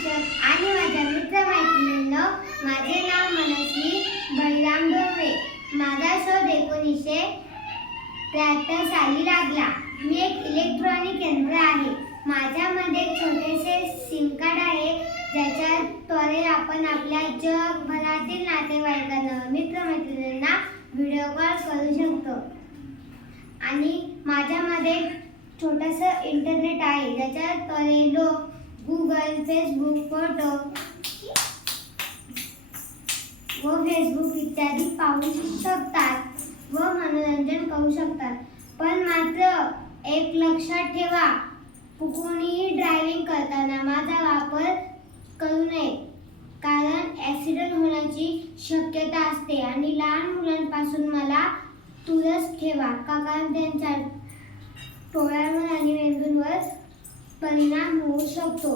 शिक्षक आणि माझ्या मित्रमैत्रिणींनो, माझे नाव मनस्वी बळीराम डोंगरे. माझा शोध 1973 साली लागला. मी एक इलेक्ट्रॉनिक यंत्र आहे. माझ्यामध्ये एक छोटेसे सिम कार्ड आहे, ज्याच्याद्वारे आपण आपल्या जगभरातील नातेवाईकांना, मित्रमैत्रिणींना व्हिडिओ कॉल करू शकतो. आणि माझ्यामध्ये एक छोटंसं इंटरनेट आहे, ज्याच्याद्वारे लोक गुगल, फेसबुक, फोटो व फेसबुक इत्यादी पाहू शकतात व मनोरंजन करू शकतात. पण मात्र एक लक्षात ठेवा, कोणीही ड्रायव्हिंग करताना माझा वापर करू नये, कारण ॲक्सिडेंट होण्याची शक्यता असते. आणि लहान मुलांपासून मला दूरच ठेवा, कारण त्यांच्या डोळ्यांवर आणि मेंदूवर परिणाम होऊ शकतो.